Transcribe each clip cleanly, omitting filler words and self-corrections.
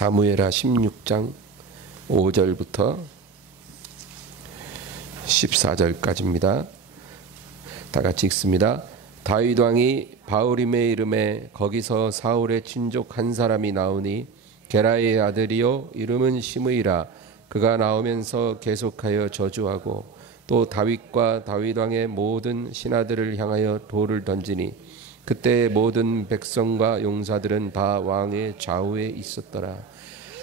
사무엘하 16장 5절부터 14절까지입니다. 다 같이 읽습니다. 다윗 왕이 바후림의 이름에 거기서 사울의 친족 한 사람이 나오니 게라의 아들이요 이름은 시므이라. 그가 나오면서 계속하여 저주하고 또 다윗과 다윗 왕의 모든 신하들을 향하여 돌을 던지니 그때 모든 백성과 용사들은 다 왕의 좌우에 있었더라.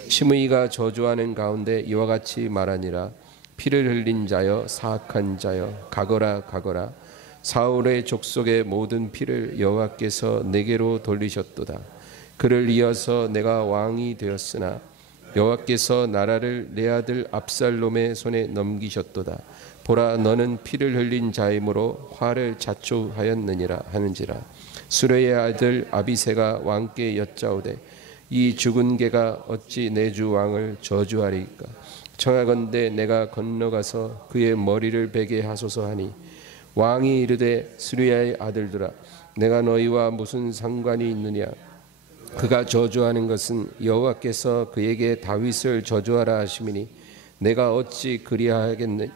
시므이가 저주하는 가운데 이와 같이 말하니라. 피를 흘린 자여 사악한 자여 가거라 가거라. 사울의 족속의 모든 피를 여호와께서 내게로 돌리셨도다. 그를 이어서 내가 왕이 되었으나 여호와께서 나라를 내 아들 압살롬의 손에 넘기셨도다. 보라, 너는 피를 흘린 자이므로 화를 자초하였느니라 하는지라. 수레의 아들 아비새가 왕께 여짜오되 이 죽은 개가 어찌 내 주 왕을 저주하리까? 청하건대 내가 건너가서 그의 머리를 베게 하소서 하니 왕이 이르되 수리아의 아들들아, 내가 너희와 무슨 상관이 있느냐? 그가 저주하는 것은 여호와께서 그에게 다윗을 저주하라 하심이니 내가 어찌 그리하겠느냐?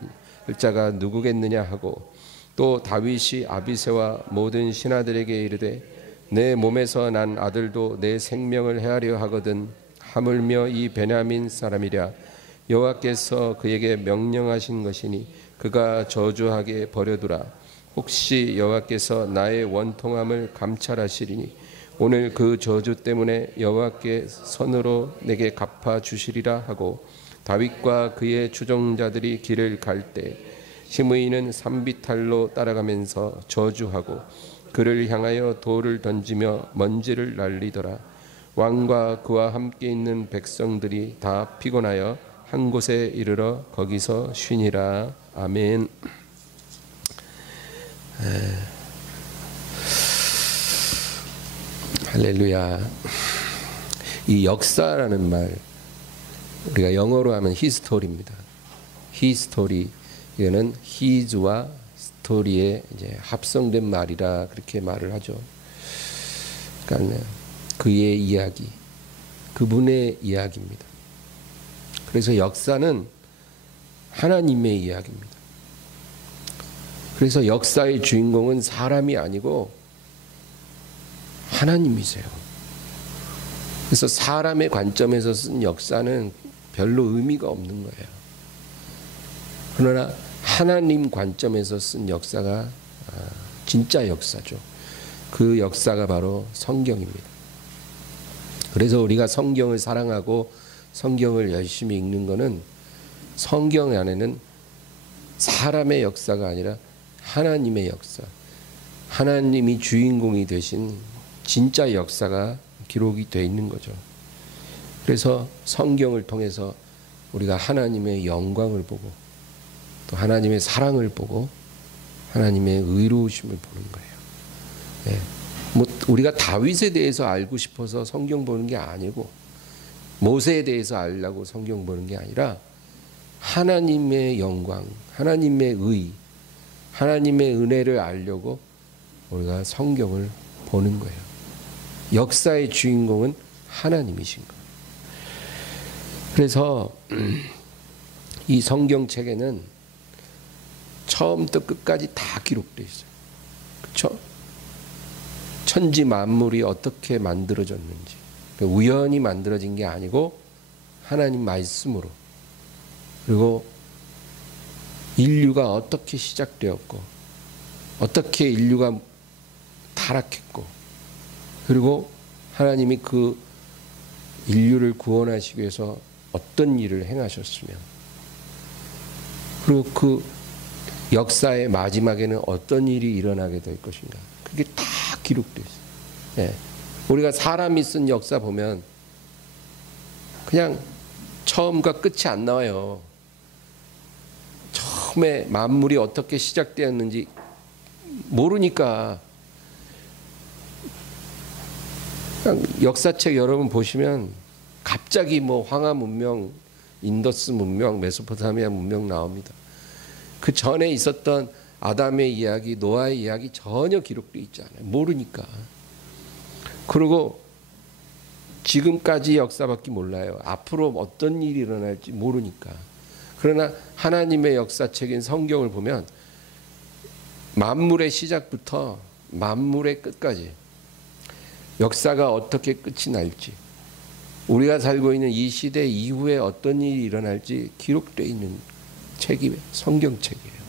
자가 누구겠느냐 하고 또 다윗이 아비새와 모든 신하들에게 이르되 내 몸에서 난 아들도 내 생명을 해하려 하거든 하물며 이 베냐민 사람이랴. 여호와께서 그에게 명령하신 것이니 그가 저주하게 버려두라. 혹시 여호와께서 나의 원통함을 감찰하시리니 오늘 그 저주 때문에 여호와께 선으로 내게 갚아 주시리라 하고 다윗과 그의 추종자들이 길을 갈 때 시므이는 산비탈로 따라가면서 저주하고 그를 향하여 돌을 던지며 먼지를 날리더라. 왕과 그와 함께 있는 백성들이 다 피곤하여 한 곳에 이르러 거기서 쉬니라. 아멘. 할렐루야. 이 역사라는 말, 우리가 영어로 하면 히스토리입니다. 히스토리, 이거는 히즈와 스토리의 이제 합성된 말이라 그렇게 말을 하죠. 그러니까 그의 이야기, 그분의 이야기입니다. 그래서 역사는 하나님의 이야기입니다. 그래서 역사의 주인공은 사람이 아니고 하나님이세요. 그래서 사람의 관점에서 쓴 역사는 별로 의미가 없는 거예요. 그러나 하나님 관점에서 쓴 역사가 진짜 역사죠. 그 역사가 바로 성경입니다. 그래서 우리가 성경을 사랑하고 성경을 열심히 읽는 것은 성경 안에는 사람의 역사가 아니라 하나님의 역사, 하나님이 주인공이 되신 진짜 역사가 기록이 되어 있는 거죠. 그래서 성경을 통해서 우리가 하나님의 영광을 보고 또 하나님의 사랑을 보고 하나님의 의로우심을 보는 거예요. 네. 뭐 우리가 다윗에 대해서 알고 싶어서 성경 보는 게 아니고 모세에 대해서 알려고 성경 보는 게 아니라 하나님의 영광, 하나님의 의, 하나님의 은혜를 알려고 우리가 성경을 보는 거예요. 역사의 주인공은 하나님이신 거예요. 그래서 이 성경책에는 처음부터 끝까지 다 기록되어 있어요. 그렇죠? 천지 만물이 어떻게 만들어졌는지, 우연히 만들어진 게 아니고 하나님 말씀으로, 그리고 인류가 어떻게 시작되었고 어떻게 인류가 타락했고 그리고 하나님이 그 인류를 구원하시기 위해서 어떤 일을 행하셨으며 그리고 그 역사의 마지막에는 어떤 일이 일어나게 될 것인가, 그게 다 기록되어 있어요. 네. 우리가 사람이 쓴 역사 보면 그냥 처음과 끝이 안 나와요. 처음에 만물이 어떻게 시작되었는지 모르니까 그냥 역사책 여러분 보시면 갑자기 뭐 황하 문명, 인더스 문명, 메소포타미아 문명 나옵니다. 그 전에 있었던 아담의 이야기, 노아의 이야기 전혀 기록되어 있지 않아요. 모르니까. 그리고 지금까지 역사밖에 몰라요. 앞으로 어떤 일이 일어날지 모르니까. 그러나 하나님의 역사책인 성경을 보면 만물의 시작부터 만물의 끝까지 역사가 어떻게 끝이 날지, 우리가 살고 있는 이 시대 이후에 어떤 일이 일어날지 기록되어 있는 책이 성경책이에요.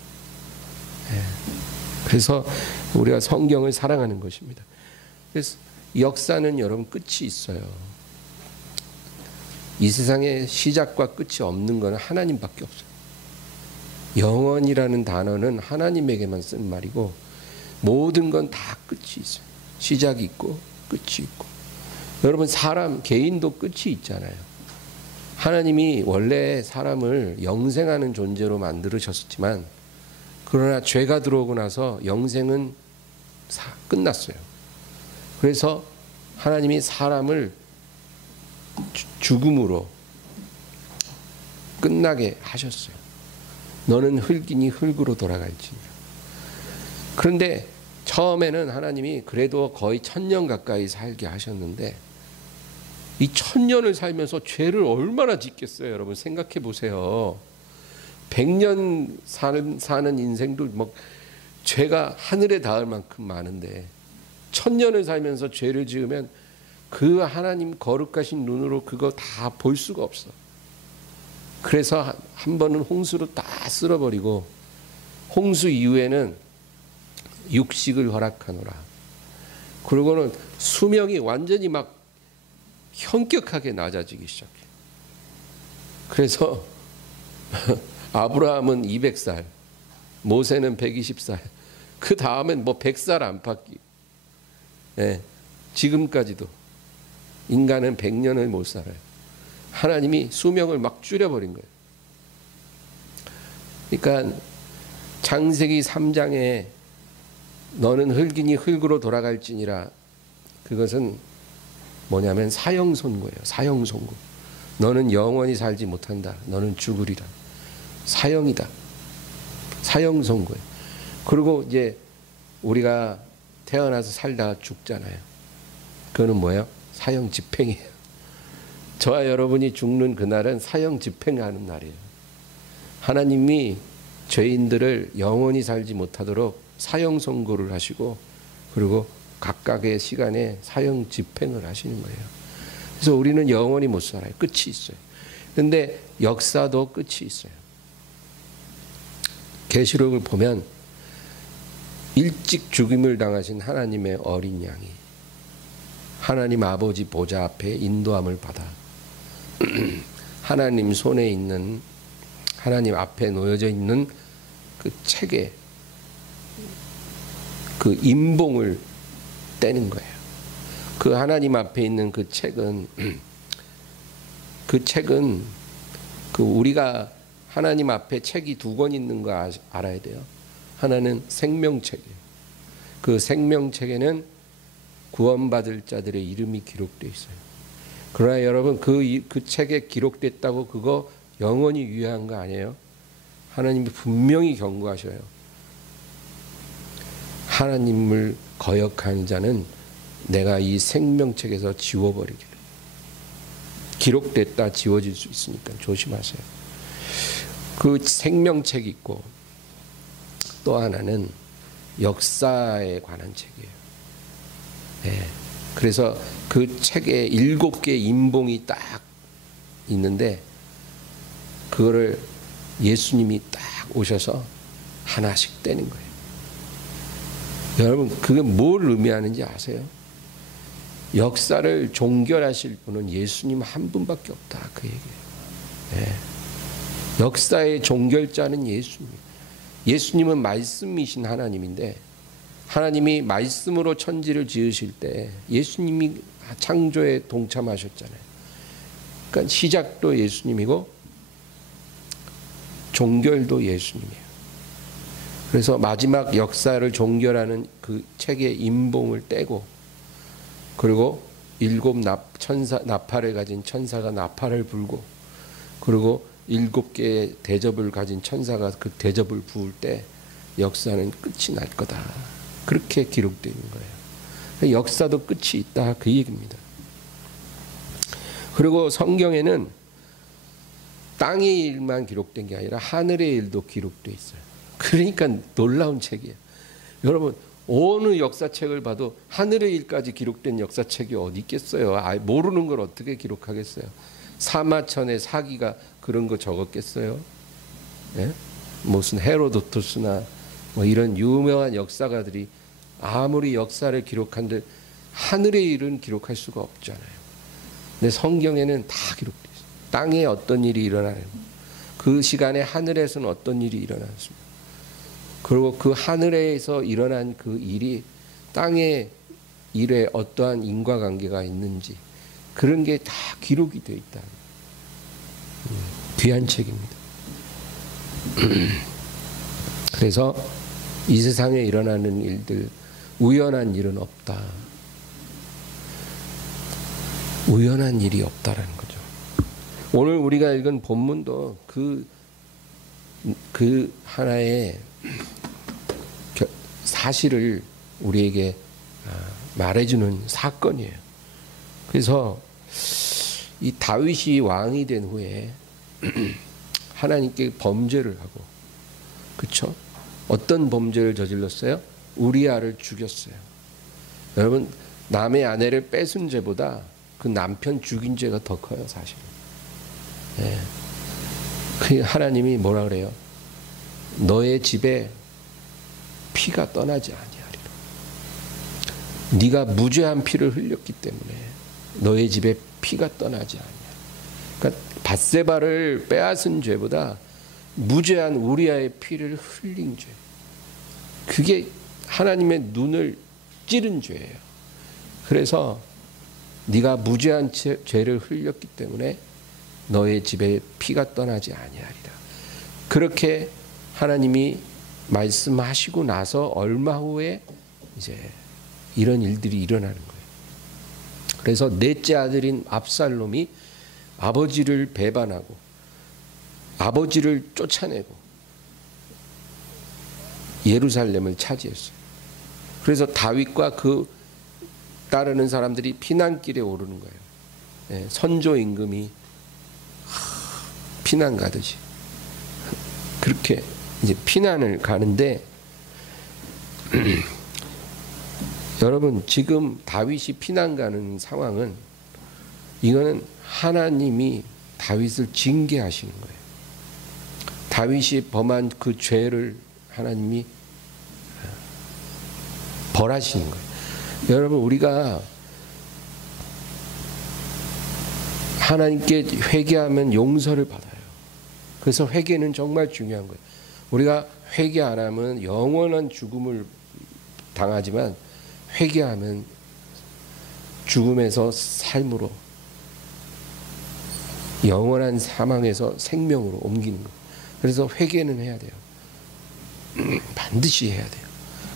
그래서 우리가 성경을 사랑하는 것입니다. 그래서 역사는 여러분 끝이 있어요. 이 세상에 시작과 끝이 없는 것은 하나님밖에 없어요. 영원이라는 단어는 하나님에게만 쓴 말이고 모든 건 다 끝이 있어요. 시작이 있고 끝이 있고. 여러분 사람 개인도 끝이 있잖아요. 하나님이 원래 사람을 영생하는 존재로 만들으셨지만 그러나 죄가 들어오고 나서 영생은 끝났어요. 그래서 하나님이 사람을 죽음으로 끝나게 하셨어요. 너는 흙이니 흙으로 돌아갈지니라. 그런데 처음에는 하나님이 그래도 거의 1000년 가까이 살게 하셨는데 이 1000년을 살면서 죄를 얼마나 짓겠어요. 여러분 생각해 보세요. 100년 사는 인생도 뭐 죄가 하늘에 닿을 만큼 많은데 1000년을 살면서 죄를 지으면 그 하나님 거룩하신 눈으로 그거 다 볼 수가 없어. 그래서 한 번은 홍수로 다 쓸어버리고 홍수 이후에는 육식을 허락하노라. 그러고는 수명이 완전히 막 현격하게 낮아지기 시작해. 그래서 아브라함은 200살, 모세는 120살, 그 다음엔 뭐 100살 안팎이. 지금까지도 인간은 100년을 못 살아요. 하나님이 수명을 막 줄여버린 거예요. 그러니까 창세기 3장에 너는 흙이니 흙으로 돌아갈지니라, 그것은 뭐냐면 사형선고예요. 사형선고. 너는 영원히 살지 못한다. 너는 죽으리라. 사형이다. 사형선고예요. 그리고 이제 우리가 태어나서 살다가 죽잖아요. 그거는 뭐예요? 사형 집행이에요. 저와 여러분이 죽는 그날은 사형 집행하는 날이에요. 하나님이 죄인들을 영원히 살지 못하도록 사형 선고를 하시고 그리고 각각의 시간에 사형 집행을 하시는 거예요. 그래서 우리는 영원히 못 살아요. 끝이 있어요. 그런데 역사도 끝이 있어요. 계시록을 보면 일찍 죽임을 당하신 하나님의 어린 양이 하나님 아버지 보좌 앞에 인도함을 받아 하나님 손에 있는, 하나님 앞에 놓여져 있는 그 책에 그 임봉을 떼는 거예요. 그 하나님 앞에 있는 그 책은 그 우리가 하나님 앞에 책이 2권 있는 거 알아야 돼요. 하나는 생명책이에요. 그 생명책에는 구원받을 자들의 이름이 기록되어 있어요. 그러나 여러분 그 책에 기록됐다고 그거 영원히 유효한 거 아니에요. 하나님이 분명히 경고하셔요. 하나님을 거역하는 자는 내가 이 생명책에서 지워버리기를. 기록됐다 지워질 수 있으니까 조심하세요. 그 생명책이 있고 또 하나는 역사에 관한 책이에요. 그래서 그 책에 7개 임봉이 딱 있는데 그거를 예수님이 딱 오셔서 하나씩 떼는 거예요. 여러분 그게 뭘 의미하는지 아세요? 역사를 종결하실 분은 예수님 한 분밖에 없다, 그 얘기예요. 역사의 종결자는 예수님. 예수님은 말씀이신 하나님인데 하나님이 말씀으로 천지를 지으실 때 예수님이 창조에 동참하셨잖아요. 그러니까 시작도 예수님이고 종결도 예수님이에요. 그래서 마지막 역사를 종결하는 그 책의 임봉을 떼고 그리고 7 나팔을 가진 천사가 나팔을 불고 그리고 7개의 대접을 가진 천사가 그 대접을 부을 때 역사는 끝이 날 거다. 그렇게 기록되어 있는 거예요. 역사도 끝이 있다, 그 얘기입니다. 그리고 성경에는 땅의 일만 기록된 게 아니라 하늘의 일도 기록되어 있어요. 그러니까 놀라운 책이에요. 여러분 어느 역사책을 봐도 하늘의 일까지 기록된 역사책이 어디 있겠어요. 모르는 걸 어떻게 기록하겠어요. 사마천의 사기가 그런 거 적었겠어요. 예? 무슨 헤로도토스나 뭐 이런 유명한 역사가들이 아무리 역사를 기록한들 하늘의 일은 기록할 수가 없잖아요. 근데 성경에는 다 기록되어 있어요. 땅에 어떤 일이 일어나는 그 시간에 하늘에서는 어떤 일이 일어났습니다. 그리고 그 하늘에서 일어난 그 일이 땅의 일에 어떠한 인과관계가 있는지 그런 게 다 기록이 되어 있다. 귀한 책입니다. 그래서 이 세상에 일어나는 일들 우연한 일은 없다. 우연한 일이 없다라는 거죠. 오늘 우리가 읽은 본문도 그 하나의 사실을 우리에게 말해주는 사건이에요. 그래서 이 다윗이 왕이 된 후에 하나님께 범죄를 하고, 그렇죠? 어떤 범죄를 저질렀어요? 우리아를 죽였어요. 여러분 남의 아내를 뺏은 죄보다 그 남편 죽인 죄가 더 커요, 사실. 예. 그 하나님이 뭐라 그래요? 너의 집에 피가 떠나지 아니하리라. 네가 무죄한 피를 흘렸기 때문에 너의 집에 피가 떠나지 아니하리라. 그러니까 밧세바를 빼앗은 죄보다 무죄한 우리아의 피를 흘린 죄, 그게 하나님의 눈을 찌른 죄예요. 그래서 네가 무죄한 죄를 흘렸기 때문에 너의 집에 피가 떠나지 아니하리라. 그렇게 하나님이 말씀하시고 나서 얼마 후에 이제 이런 일들이 일어나는 거예요. 그래서 넷째 아들인 압살롬이 아버지를 배반하고 아버지를 쫓아내고 예루살렘을 차지했어요. 그래서 다윗과 그 따르는 사람들이 피난길에 오르는 거예요. 예, 선조 임금이 피난 가듯이 그렇게 이제 피난을 가는데 여러분 지금 다윗이 피난 가는 상황은 이거는 하나님이 다윗을 징계하시는 거예요. 다윗이 범한 그 죄를 하나님이 벌하시는 거예요. 여러분 우리가 하나님께 회개하면 용서를 받아요. 그래서 회개는 정말 중요한 거예요. 우리가 회개 안 하면 영원한 죽음을 당하지만 회개하면 죽음에서 삶으로, 영원한 사망에서 생명으로 옮기는 거예요. 그래서 회개는 해야 돼요. 반드시 해야 돼요.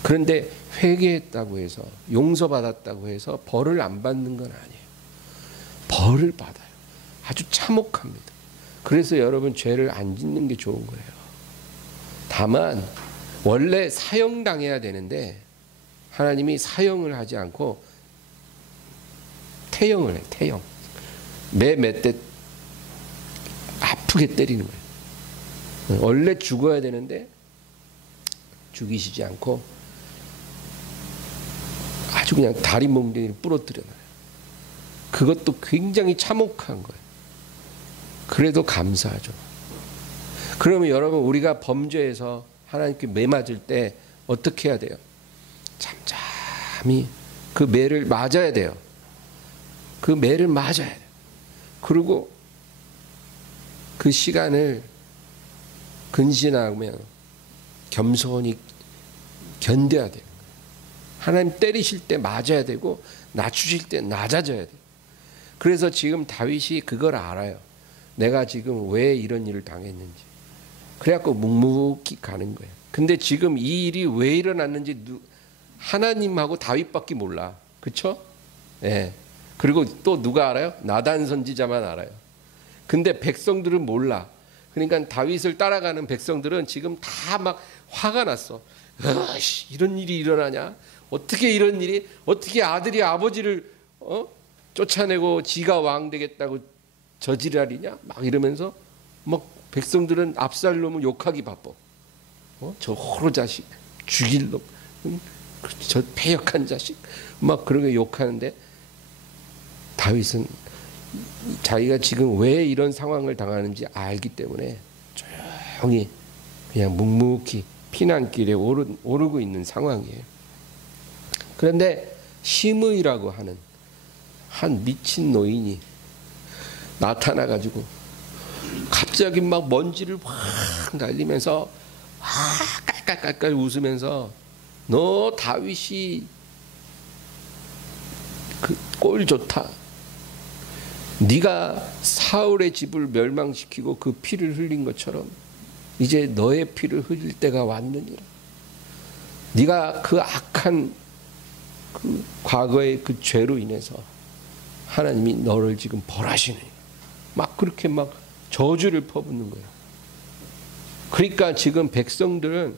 그런데 회개했다고 해서 용서받았다고 해서 벌을 안 받는 건 아니에요. 벌을 받아요. 아주 참혹합니다. 그래서 여러분 죄를 안 짓는 게 좋은 거예요. 다만 원래 사형당해야 되는데 하나님이 사형을 하지 않고 태형을 해요. 태형. 매 몇 대 아프게 때리는 거예요. 원래 죽어야 되는데 죽이시지 않고 아주 그냥 다리 몽둥이를 부러뜨려놔요. 그것도 굉장히 참혹한 거예요. 그래도 감사하죠. 그러면 여러분 우리가 범죄해서 하나님께 매맞을 때 어떻게 해야 돼요? 잠잠히 그 매를 맞아야 돼요. 그 매를 맞아야 돼요. 그리고 그 시간을 근신하면 겸손히 견뎌야 돼요. 하나님 때리실 때 맞아야 되고 낮추실 때 낮아져야 돼요. 그래서 지금 다윗이 그걸 알아요. 내가 지금 왜 이런 일을 당했는지. 그래갖고 묵묵히 가는 거예요. 근데 지금 이 일이 왜 일어났는지 하나님하고 다윗밖에 몰라. 그렇죠? 예. 그리고 또 누가 알아요? 나단 선지자만 알아요. 근데 백성들은 몰라. 그러니까 다윗을 따라가는 백성들은 지금 다 막 화가 났어. 이런 일이 일어나냐? 어떻게 이런 일이? 어떻게 아들이 아버지를 쫓아내고 지가 왕 되겠다고 저지랄이냐 막 이러면서 막 백성들은 압살롬을 욕하기 바빠. 저 호로 자식, 죽일 놈, 저 패역한 자식, 막 그렇게 욕하는데 다윗은 자기가 지금 왜 이런 상황을 당하는지 알기 때문에 조용히 그냥 묵묵히 피난길에 오르고 있는 상황이에요. 그런데 시므이라고 하는 한 미친 노인이 나타나가지고 갑자기 막 먼지를 확 날리면서 깔깔깔깔 웃으면서 너 다윗이 그 꼴 좋다. 네가 사울의 집을 멸망시키고 그 피를 흘린 것처럼 이제 너의 피를 흘릴 때가 왔느니라. 네가 그 악한 그 과거의 그 죄로 인해서 하나님이 너를 지금 벌하시네. 막 그렇게 막 저주를 퍼붓는 거예요. 그러니까 지금 백성들은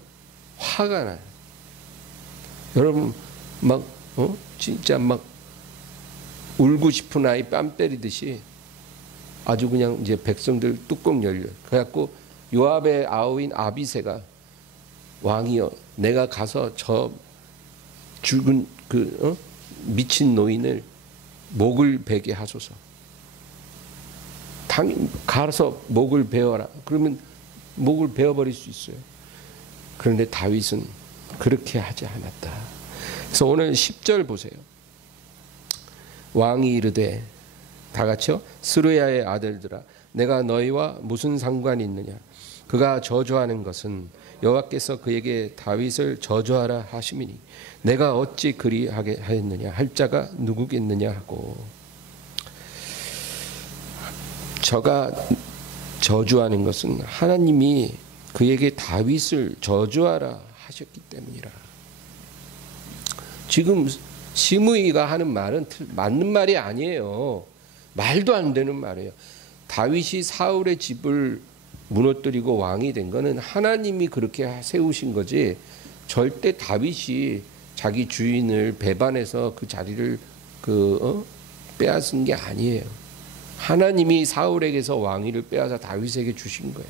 화가 나요. 여러분 막 진짜 막 울고 싶은 아이 뺨 때리듯이 아주 그냥 이제 백성들 뚜껑 열려. 그래갖고 요압의 아우인 아비새가 왕이여, 내가 가서 저 죽은 그 미친 노인을 목을 베게 하소서. 가서 목을 베어라. 그러면 목을 베어버릴 수 있어요. 그런데 다윗은 그렇게 하지 않았다. 그래서 오늘 10절 보세요. 왕이 이르되 다 같이요. 스루야의 아들들아, 내가 너희와 무슨 상관이 있느냐? 그가 저주하는 것은 여호와께서 그에게 다윗을 저주하라 하심이니 내가 어찌 그리하게 하였느냐 할 자가 누구겠느냐 하고. 저가 저주하는 것은 하나님이 그에게 다윗을 저주하라 하셨기 때문이라. 지금 시므이가 하는 말은 맞는 말이 아니에요. 말도 안 되는 말이에요. 다윗이 사울의 집을 무너뜨리고 왕이 된 거는 하나님이 그렇게 세우신 거지 절대 다윗이 자기 주인을 배반해서 그 자리를 빼앗은 게 아니에요. 하나님이 사울에게서 왕위를 빼앗아 다윗에게 주신 거예요.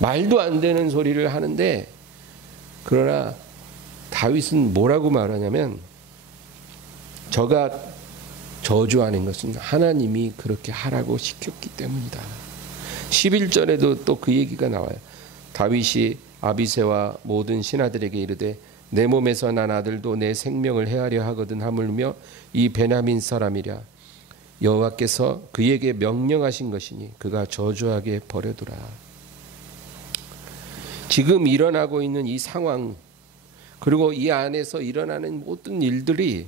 말도 안 되는 소리를 하는데, 그러나 다윗은 뭐라고 말하냐면 저가 저주하는 것은 하나님이 그렇게 하라고 시켰기 때문이다. 11절에도 또 그 얘기가 나와요. 다윗이 아비새와 모든 신하들에게 이르되 내 몸에서 난 아들도 내 생명을 해하려 하거든 하물며 이 베냐민 사람이랴. 여호와께서 그에게 명령하신 것이니 그가 저주하게 버려두라. 지금 일어나고 있는 이 상황, 그리고 이 안에서 일어나는 모든 일들이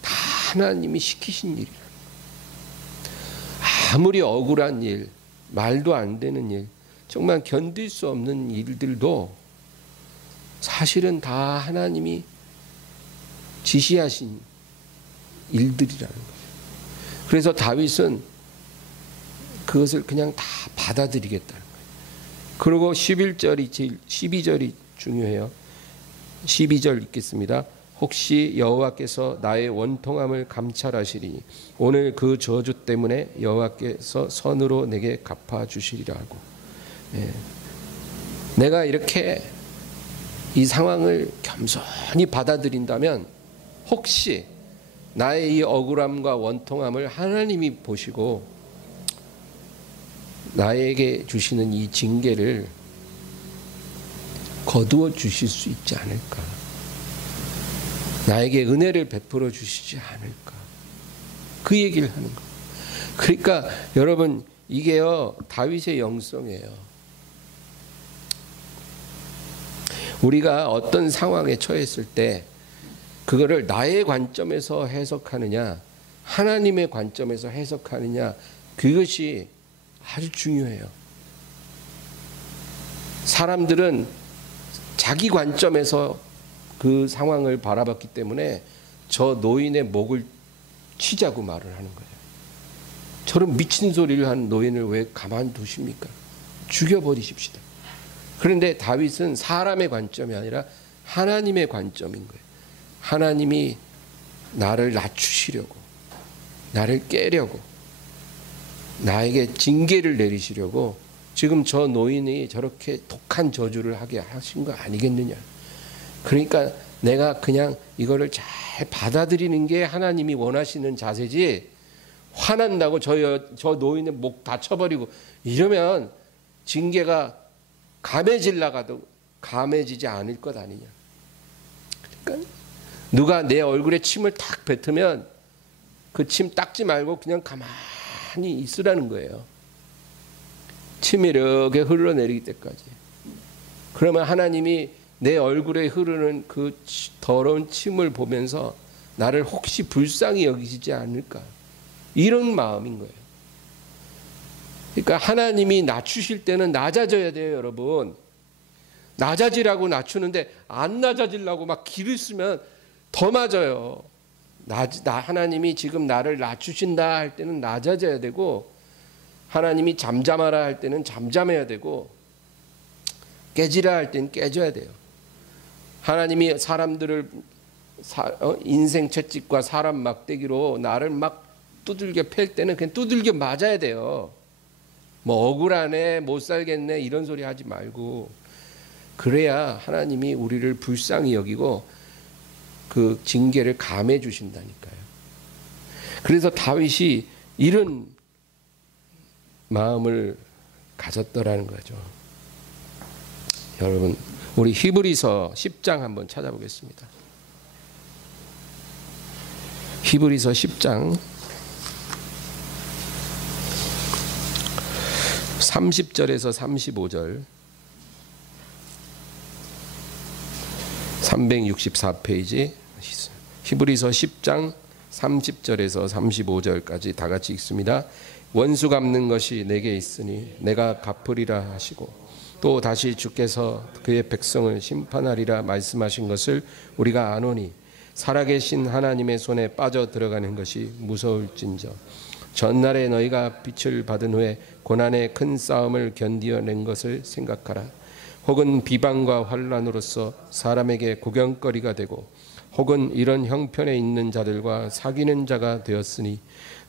다 하나님이 시키신 일이라. 아무리 억울한 일, 말도 안 되는 일, 정말 견딜 수 없는 일들도 사실은 다 하나님이 지시하신 일들이라는 거예요. 그래서 다윗은 그것을 그냥 다 받아들이겠다는 거예요. 그리고 12절이 중요해요. 12절 읽겠습니다. 혹시 여호와께서 나의 원통함을 감찰하시리니 오늘 그 저주 때문에 여호와께서 선으로 내게 갚아주시리라 하고. 내가 이렇게 이 상황을 겸손히 받아들인다면 혹시 나의 이 억울함과 원통함을 하나님이 보시고 나에게 주시는 이 징계를 거두어 주실 수 있지 않을까. 나에게 은혜를 베풀어 주시지 않을까. 그 얘기를 하는 거예요. 그러니까 여러분, 이게요 다윗의 영성이에요. 우리가 어떤 상황에 처했을 때 그거를 나의 관점에서 해석하느냐 하나님의 관점에서 해석하느냐, 그것이 아주 중요해요. 사람들은 자기 관점에서 그 상황을 바라봤기 때문에 저 노인의 목을 치자고 말을 하는 거예요. 저런 미친 소리를 한 노인을 왜 가만두십니까? 죽여버리십시다. 그런데 다윗은 사람의 관점이 아니라 하나님의 관점인 거예요. 하나님이 나를 낮추시려고, 나를 깨려고, 나에게 징계를 내리시려고 지금 저 노인이 저렇게 독한 저주를 하게 하신 거 아니겠느냐. 그러니까 내가 그냥 이거를 잘 받아들이는 게 하나님이 원하시는 자세지, 화난다고 저 노인의 목 다쳐버리고 이러면 징계가 감해질라가도 감해지지 않을 것 아니냐. 그러니까 누가 내 얼굴에 침을 탁 뱉으면 그 침 닦지 말고 그냥 가만히 있으라는 거예요. 침이 이렇게 흘러내리기 때까지. 그러면 하나님이 내 얼굴에 흐르는 그 더러운 침을 보면서 나를 혹시 불쌍히 여기시지 않을까, 이런 마음인 거예요. 그러니까 하나님이 낮추실 때는 낮아져야 돼요, 여러분. 낮아지라고 낮추는데 안 낮아지려고 막 기를 쓰면 더 맞아요. 하나님이 지금 나를 낮추신다 할 때는 낮아져야 되고, 하나님이 잠잠하라 할 때는 잠잠해야 되고, 깨지라 할 때는 깨져야 돼요. 하나님이 사람들을 인생 채찍과 사람 막대기로 나를 막 두들겨 팰 때는 그냥 두들겨 맞아야 돼요. 뭐 억울하네, 못 살겠네 이런 소리 하지 말고, 그래야 하나님이 우리를 불쌍히 여기고 그 징계를 감해 주신다니까요. 그래서 다윗이 이런 마음을 가졌더라는 거죠. 여러분, 우리 히브리서 10장 한번 찾아보겠습니다. 히브리서 10장 30절에서 35절, 364페이지, 히브리서 10장 30절에서 35절까지 다 같이 읽습니다. 원수 갚는 것이 내게 있으니 내가 갚으리라 하시고, 또 다시 주께서 그의 백성을 심판하리라 말씀하신 것을 우리가 아노니, 살아계신 하나님의 손에 빠져 들어가는 것이 무서울진저. 전날에 너희가 빛을 받은 후에 고난의 큰 싸움을 견디어낸 것을 생각하라. 혹은 비방과 환난으로서 사람에게 구경거리가 되고, 혹은 이런 형편에 있는 자들과 사귀는 자가 되었으니,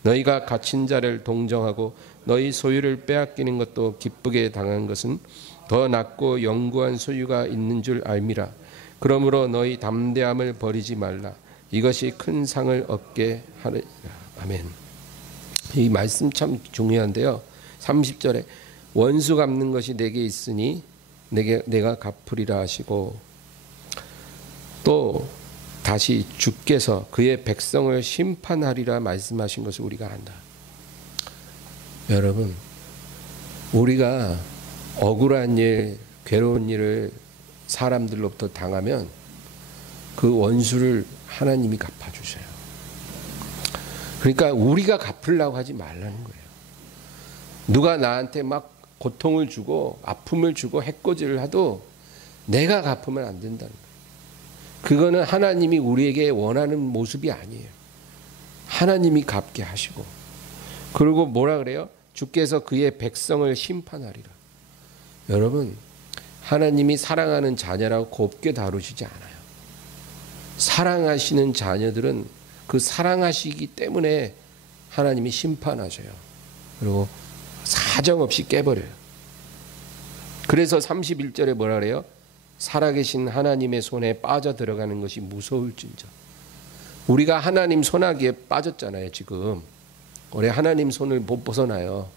너희가 갇힌 자를 동정하고 너희 소유를 빼앗기는 것도 기쁘게 당한 것은 더 낫고 영구한 소유가 있는 줄 알미라. 그러므로 너희 담대함을 버리지 말라. 이것이 큰 상을 얻게 하리라. 아멘. 이 말씀 참 중요한데요. 30절에 원수 갚는 것이 내게 있으니 내가 갚으리라 하시고, 또 다시 주께서 그의 백성을 심판하리라 말씀하신 것을 우리가 안다. 여러분, 우리가 억울한 일, 괴로운 일을 사람들로부터 당하면 그 원수를 하나님이 갚아주셔요. 그러니까 우리가 갚으려고 하지 말라는 거예요. 누가 나한테 막 고통을 주고 아픔을 주고 해코지를 하도 내가 갚으면 안 된다는 거예요. 그거는 하나님이 우리에게 원하는 모습이 아니에요. 하나님이 갚게 하시고, 그리고 뭐라 그래요? 주께서 그의 백성을 심판하리라. 여러분, 하나님이 사랑하는 자녀라고 곱게 다루시지 않아요. 사랑하시는 자녀들은 그 사랑하시기 때문에 하나님이 심판하셔요. 그리고 사정없이 깨버려요. 그래서 31절에 뭐라 그래요? 살아계신 하나님의 손에 빠져 들어가는 것이 무서울진저. 우리가 하나님 손아귀에 빠졌잖아요. 지금 우리 하나님 손을 못 벗어나요.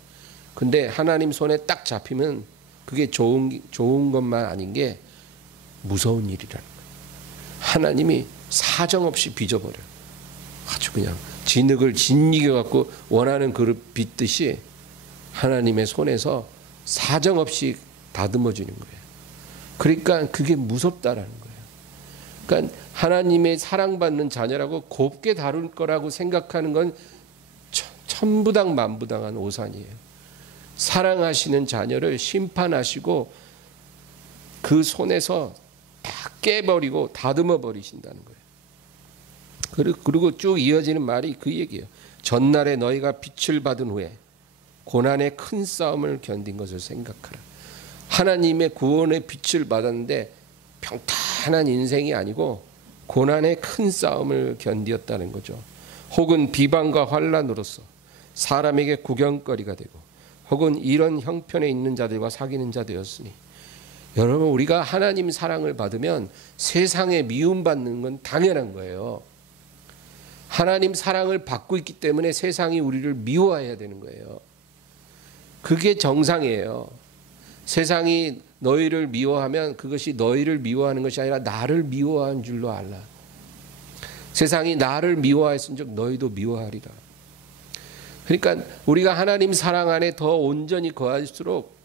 근데 하나님 손에 딱 잡히면 그게 좋은 것만 아닌 게 무서운 일이라는 거예요. 하나님이 사정없이 빚어버려요. 아주 그냥 진흙을 짓이겨 갖고 원하는 그릇 빚듯이 하나님의 손에서 사정없이 다듬어 주는 거예요. 그러니까 그게 무섭다라는 거예요. 그러니까 하나님의 사랑받는 자녀라고 곱게 다룰 거라고 생각하는 건 천부당 만부당한 오산이에요. 사랑하시는 자녀를 심판하시고 그 손에서 다 깨버리고 다듬어 버리신다는 거예요. 그리고 쭉 이어지는 말이 그 얘기예요. 전날에 너희가 빛을 받은 후에 고난의 큰 싸움을 견딘 것을 생각하라. 하나님의 구원의 빛을 받았는데 평탄한 인생이 아니고 고난의 큰 싸움을 견디었다는 거죠. 혹은 비방과 환난으로서 사람에게 구경거리가 되고 혹은 이런 형편에 있는 자들과 사귀는 자 되었으니, 여러분, 우리가 하나님 사랑을 받으면 세상에 미움받는 건 당연한 거예요. 하나님 사랑을 받고 있기 때문에 세상이 우리를 미워해야 되는 거예요. 그게 정상이에요. 세상이 너희를 미워하면 그것이 너희를 미워하는 것이 아니라 나를 미워한 줄로 알라. 세상이 나를 미워했은즉 너희도 미워하리라. 그러니까 우리가 하나님 사랑 안에 더 온전히 거할수록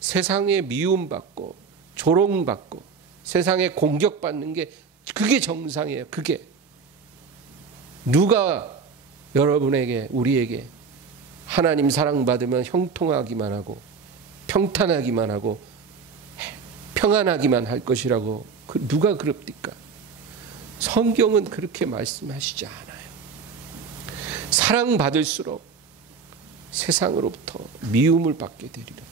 세상에 미움받고 조롱받고 세상에 공격받는 게 그게 정상이에요. 그게 누가 여러분에게 우리에게 하나님 사랑받으면 형통하기만 하고 평탄하기만 하고 평안하기만 할 것이라고 누가 그럽니까? 성경은 그렇게 말씀하시지 않아요. 사랑받을수록 세상으로부터 미움을 받게 되리라.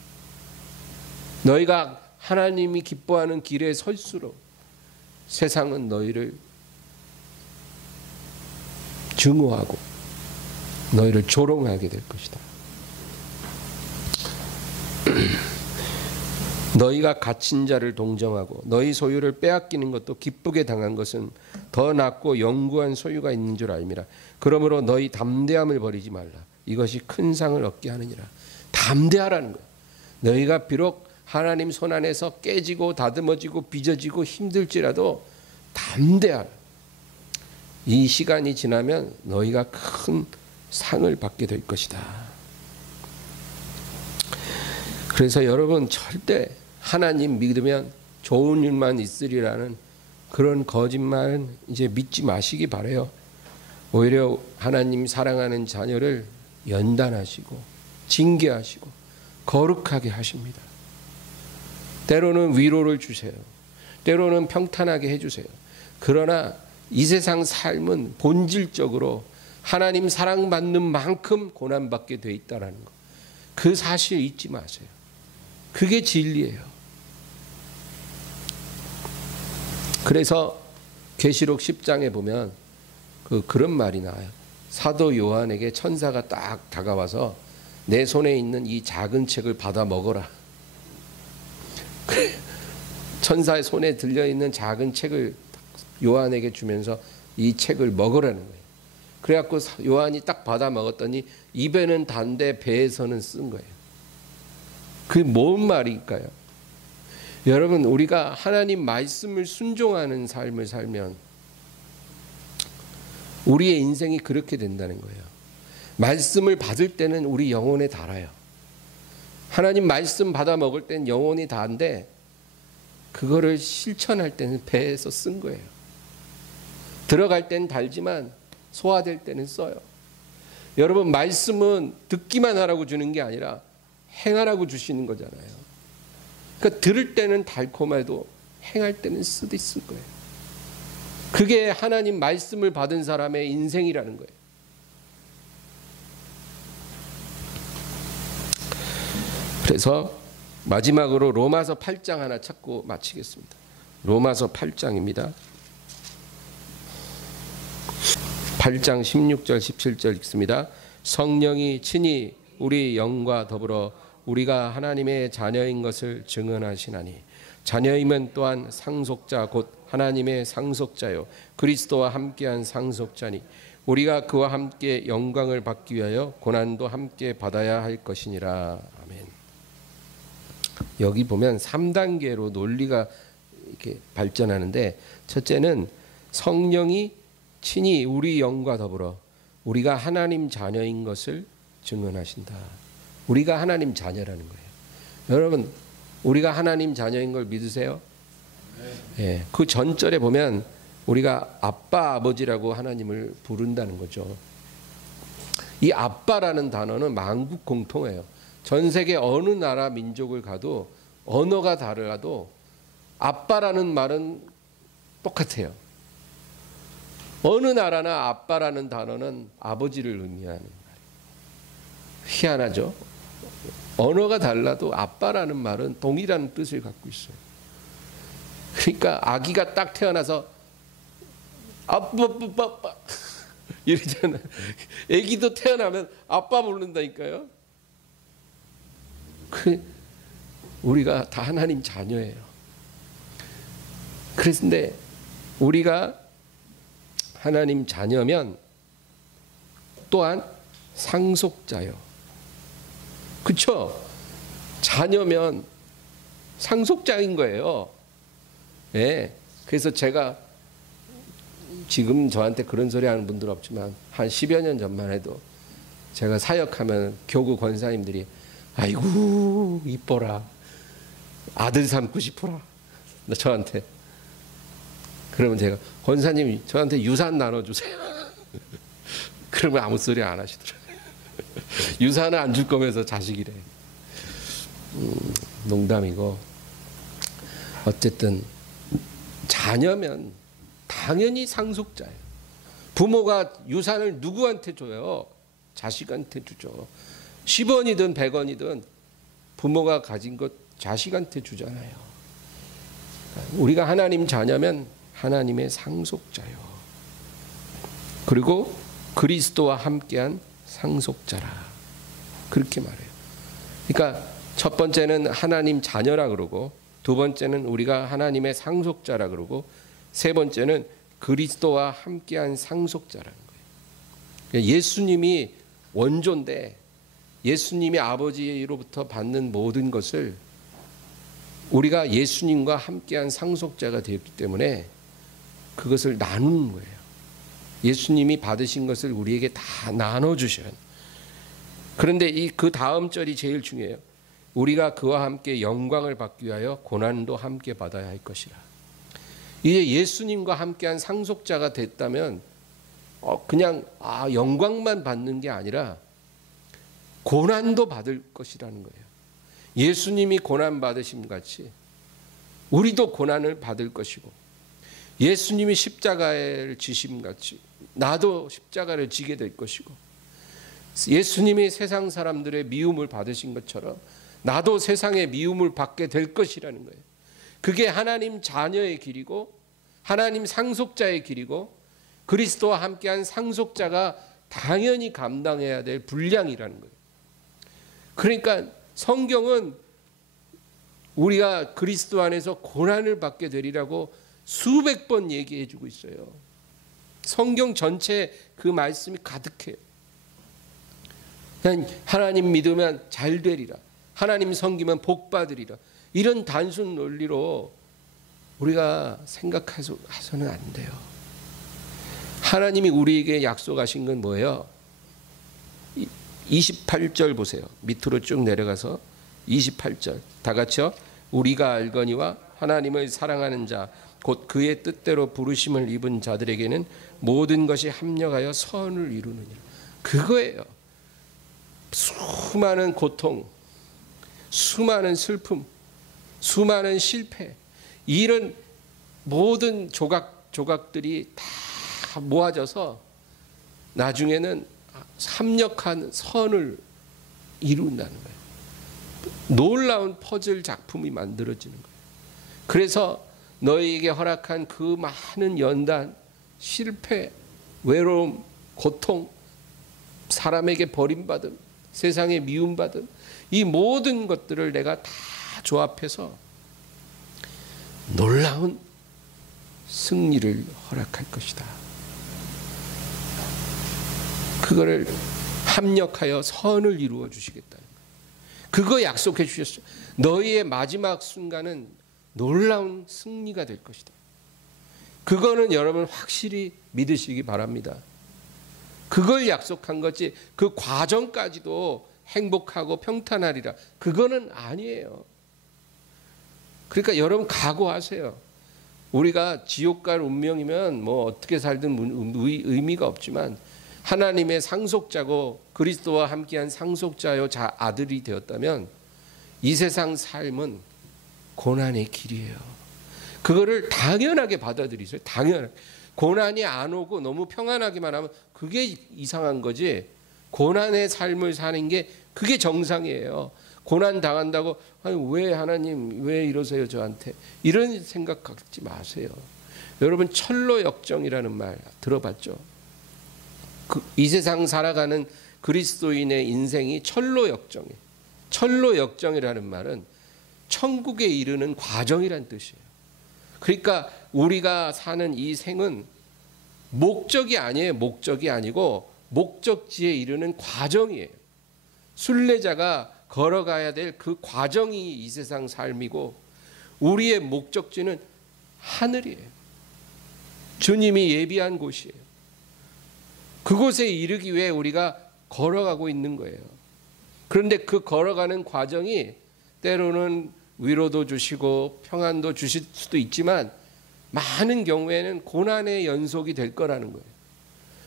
너희가 하나님이 기뻐하는 길에 설수록 세상은 너희를 증오하고 너희를 조롱하게 될 것이다. 너희가 갇힌 자를 동정하고 너희 소유를 빼앗기는 것도 기쁘게 당한 것은 더 낫고 영구한 소유가 있는 줄 알미라. 그러므로 너희 담대함을 버리지 말라. 이것이 큰 상을 얻게 하느니라. 담대하라는 거야. 너희가 비록 하나님 손 안에서 깨지고 다듬어지고 빚어지고 힘들지라도 담대하라. 이 시간이 지나면 너희가 큰 상을 받게 될 것이다. 그래서 여러분, 절대 하나님 믿으면 좋은 일만 있으리라는 그런 거짓말은 이제 믿지 마시기 바라요. 오히려 하나님 사랑하는 자녀를 연단하시고 징계하시고 거룩하게 하십니다. 때로는 위로를 주세요. 때로는 평탄하게 해주세요. 그러나 이 세상 삶은 본질적으로 하나님 사랑받는 만큼 고난받게 돼 있다는 거, 그 사실 잊지 마세요. 그게 진리예요. 그래서 계시록 10장에 보면 그런 말이 나와요. 사도 요한에게 천사가 딱 다가와서 내 손에 있는 이 작은 책을 받아 먹어라. 천사의 손에 들려있는 작은 책을 요한에게 주면서 이 책을 먹으라는 거예요. 그래갖고 요한이 딱 받아 먹었더니 입에는 단데 배에서는 쓴 거예요. 그게 뭔 말일까요? 여러분, 우리가 하나님 말씀을 순종하는 삶을 살면 우리의 인생이 그렇게 된다는 거예요. 말씀을 받을 때는 우리 영혼에 달아요. 하나님 말씀 받아 먹을 때는 영혼이 다인데 그거를 실천할 때는 배에서 쓴 거예요. 들어갈 때는 달지만 소화될 때는 써요. 여러분, 말씀은 듣기만 하라고 주는 게 아니라 행하라고 주시는 거잖아요. 그러니까 들을 때는 달콤해도 행할 때는 쓰디 쓴 거예요. 그게 하나님 말씀을 받은 사람의 인생이라는 거예요. 그래서 마지막으로 로마서 8장 하나 찾고 마치겠습니다. 로마서 8장입니다. 8장 16절 17절 읽습니다. 성령이 친히 우리 영과 더불어 우리가 하나님의 자녀인 것을 증언하시나니 자녀이면 또한 상속자 곧 하나님의 상속자요 그리스도와 함께한 상속자니 우리가 그와 함께 영광을 받기 위하여 고난도 함께 받아야 할 것이니라. 아멘. 여기 보면 3단계로 논리가 이렇게 발전하는데, 첫째는 성령이 친히 우리 영과 더불어 우리가 하나님 자녀인 것을 증언하신다. 우리가 하나님 자녀라는 거예요. 여러분, 우리가 하나님 자녀인 걸 믿으세요? 네. 그 전절에 보면 우리가 아빠, 아버지라고 하나님을 부른다는 거죠. 이 아빠라는 단어는 만국 공통이에요. 전 세계 어느 나라 민족을 가도 언어가 다르라도 아빠라는 말은 똑같아요. 어느 나라나 아빠라는 단어는 아버지를 의미하는 말이에요. 희한하죠? 언어가 달라도 아빠라는 말은 동일한 뜻을 갖고 있어요. 그러니까 아기가 딱 태어나서 아빠 이러잖아. 애기도 태어나면 아빠 부른다니까요. 우리가 다 하나님 자녀예요. 그런데 우리가 하나님 자녀면 또한 상속자요. 그렇죠? 자녀면 상속자인 거예요. 예. 그래서 제가 지금 저한테 그런 소리 하는 분들 없지만 한 10여 년 전만 해도 제가 사역하면 교구 권사님들이 아이고 이뻐라, 아들 삼고 싶어라 저한테. 그러면 제가 권사님 저한테 유산 나눠주세요. 그러면 아무 소리 안 하시더라고요. 유산을 안 줄 거면서 자식이래. 농담이고 어쨌든 자녀면 당연히 상속자예요. 부모가 유산을 누구한테 줘요? 자식한테 주죠. 10원이든 100원이든 부모가 가진 것 자식한테 주잖아요. 우리가 하나님 자녀면 하나님의 상속자요. 그리고 그리스도와 함께한 상속자라. 그렇게 말해요. 그러니까 첫 번째는 하나님 자녀라 그러고, 두 번째는 우리가 하나님의 상속자라 그러고, 세 번째는 그리스도와 함께한 상속자라는 거예요. 예수님이 원조인데 예수님이 아버지로부터 받는 모든 것을 우리가 예수님과 함께한 상속자가 되었기 때문에 그것을 나누는 거예요. 예수님이 받으신 것을 우리에게 다 나눠주셔요. 그런데 그 다음 절이 제일 중요해요. 우리가 그와 함께 영광을 받기 위하여 고난도 함께 받아야 할 것이라. 이제 예수님과 함께한 상속자가 됐다면 그냥 영광만 받는 게 아니라 고난도 받을 것이라는 거예요. 예수님이 고난 받으심 같이 우리도 고난을 받을 것이고, 예수님이 십자가를 지심 같이 나도 십자가를 지게 될 것이고, 예수님이 세상 사람들의 미움을 받으신 것처럼 나도 세상의 미움을 받게 될 것이라는 거예요. 그게 하나님 자녀의 길이고 하나님 상속자의 길이고 그리스도와 함께한 상속자가 당연히 감당해야 될 분량이라는 거예요. 그러니까 성경은 우리가 그리스도 안에서 고난을 받게 되리라고 수백 번 얘기해 주고 있어요. 성경 전체에 그 말씀이 가득해요. 그냥 하나님 믿으면 잘 되리라, 하나님 섬기면 복 받으리라, 이런 단순 논리로 우리가 생각해서는 안 돼요. 하나님이 우리에게 약속하신 건 뭐예요? 28절 보세요. 밑으로 쭉 내려가서 28절 다 같이요. 우리가 알거니와 하나님을 사랑하는 자 곧 그의 뜻대로 부르심을 입은 자들에게는 모든 것이 합력하여 선을 이루느니라. 그거예요. 수많은 고통, 수많은 슬픔, 수많은 실패, 이런 모든 조각들이 다 모아져서 나중에는 합력한 선을 이룬다는 거예요. 놀라운 퍼즐 작품이 만들어지는 거예요. 그래서 너희에게 허락한 그 많은 연단, 실패, 외로움, 고통, 사람에게 버림받음, 세상에 미움받음, 이 모든 것들을 내가 다 조합해서 놀라운 승리를 허락할 것이다. 그거를 합력하여 선을 이루어 주시겠다는 거예요. 그거 약속해 주셨어요. 너희의 마지막 순간은 놀라운 승리가 될 것이다. 그거는 여러분 확실히 믿으시기 바랍니다. 그걸 약속한 거지 그 과정까지도 행복하고 평탄하리라, 그거는 아니에요. 그러니까 여러분 각오하세요. 우리가 지옥 갈 운명이면 뭐 어떻게 살든 의미가 없지만 하나님의 상속자고 그리스도와 함께한 상속자요 아들이 되었다면 이 세상 삶은 고난의 길이에요. 그거를 당연하게 받아들이세요. 당연하게. 고난이 안 오고 너무 평안하기만 하면 그게 이상한 거지, 고난의 삶을 사는 게 그게 정상이에요. 고난 당한다고 아니 왜 하나님 왜 이러세요 저한테, 이런 생각 갖지 마세요. 여러분 철로 역정이라는 말 들어봤죠? 이 세상 살아가는 그리스도인의 인생이 철로 역정이에요. 철로 역정이라는 말은 천국에 이르는 과정이란 뜻이에요. 그러니까 우리가 사는 이 생은 목적이 아니에요. 목적이 아니고 목적지에 이르는 과정이에요. 순례자가 걸어가야 될 그 과정이 이 세상 삶이고 우리의 목적지는 하늘이에요. 주님이 예비한 곳이에요. 그곳에 이르기 위해 우리가 걸어가고 있는 거예요. 그런데 그 걸어가는 과정이 때로는 위로도 주시고 평안도 주실 수도 있지만 많은 경우에는 고난의 연속이 될 거라는 거예요.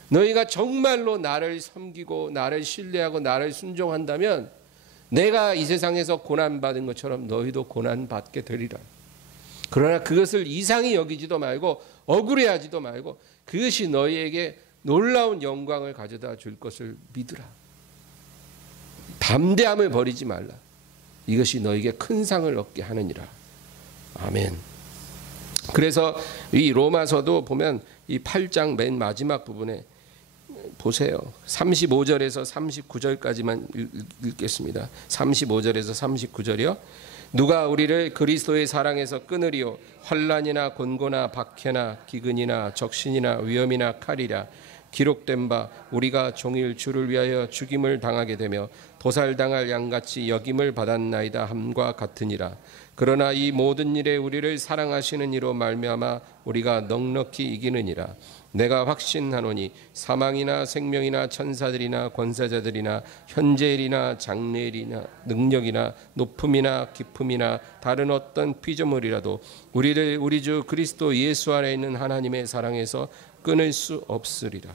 너희가 정말로 나를 섬기고 나를 신뢰하고 나를 순종한다면 내가 이 세상에서 고난받은 것처럼 너희도 고난받게 되리라. 그러나 그것을 이상히 여기지도 말고 억울해하지도 말고 그것이 너희에게 놀라운 영광을 가져다 줄 것을 믿으라. 담대함을 버리지 말라. 이것이 너희에게 큰 상을 얻게 하느니라. 아멘. 그래서 이 로마서도 보면 이 8장 맨 마지막 부분에 보세요. 35절에서 39절까지만 읽겠습니다. 35절에서 39절이요. 누가 우리를 그리스도의 사랑에서 끊으리요. 환난이나 곤고나 박해나 기근이나 적신이나 위험이나 칼이라. 기록된 바 우리가 종일 주를 위하여 죽임을 당하게 되며 도살당할 양같이 여김을 받았나이다 함과 같으니라. 그러나 이 모든 일에 우리를 사랑하시는 이로 말미암아 우리가 넉넉히 이기느니라. 내가 확신하노니 사망이나 생명이나 천사들이나 권세자들이나 현재일이나 장래일이나 능력이나 높음이나 깊음이나 다른 어떤 피조물이라도 우리를 우리 주 그리스도 예수 안에 있는 하나님의 사랑에서 끊을 수 없으리라.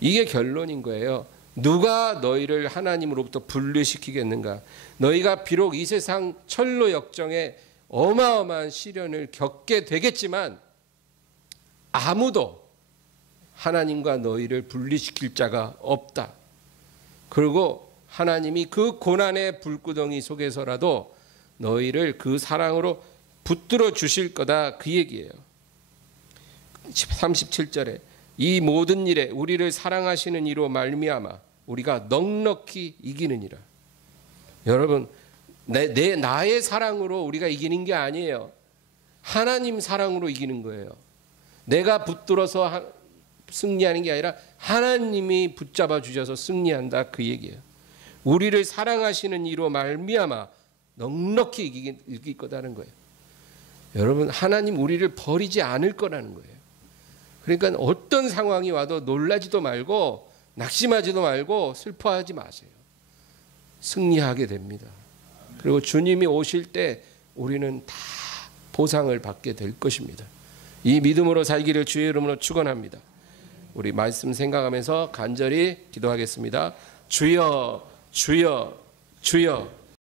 이게 결론인 거예요. 누가 너희를 하나님으로부터 분리시키겠는가? 너희가 비록 이 세상 철로 역정에 어마어마한 시련을 겪게 되겠지만 아무도 하나님과 너희를 분리시킬 자가 없다. 그리고 하나님이 그 고난의 불구덩이 속에서라도 너희를 그 사랑으로 붙들어 주실 거다. 그 얘기예요. 37절에 이 모든 일에 우리를 사랑하시는 이로 말미암아 우리가 넉넉히 이기느니라. 여러분, 나의 사랑으로 우리가 이기는 게 아니에요. 하나님 사랑으로 이기는 거예요. 내가 붙들어서 승리하는 게 아니라 하나님이 붙잡아 주셔서 승리한다. 그 얘기예요. 우리를 사랑하시는 이로 말미암아 넉넉히 이길 거다는 거예요. 여러분, 하나님 우리를 버리지 않을 거라는 거예요. 그러니까 어떤 상황이 와도 놀라지도 말고 낙심하지도 말고 슬퍼하지 마세요. 승리하게 됩니다. 그리고 주님이 오실 때 우리는 다 보상을 받게 될 것입니다. 이 믿음으로 살기를 주의 이름으로 축원합니다. 우리 말씀 생각하면서 간절히 기도하겠습니다. 주여, 주여, 주여.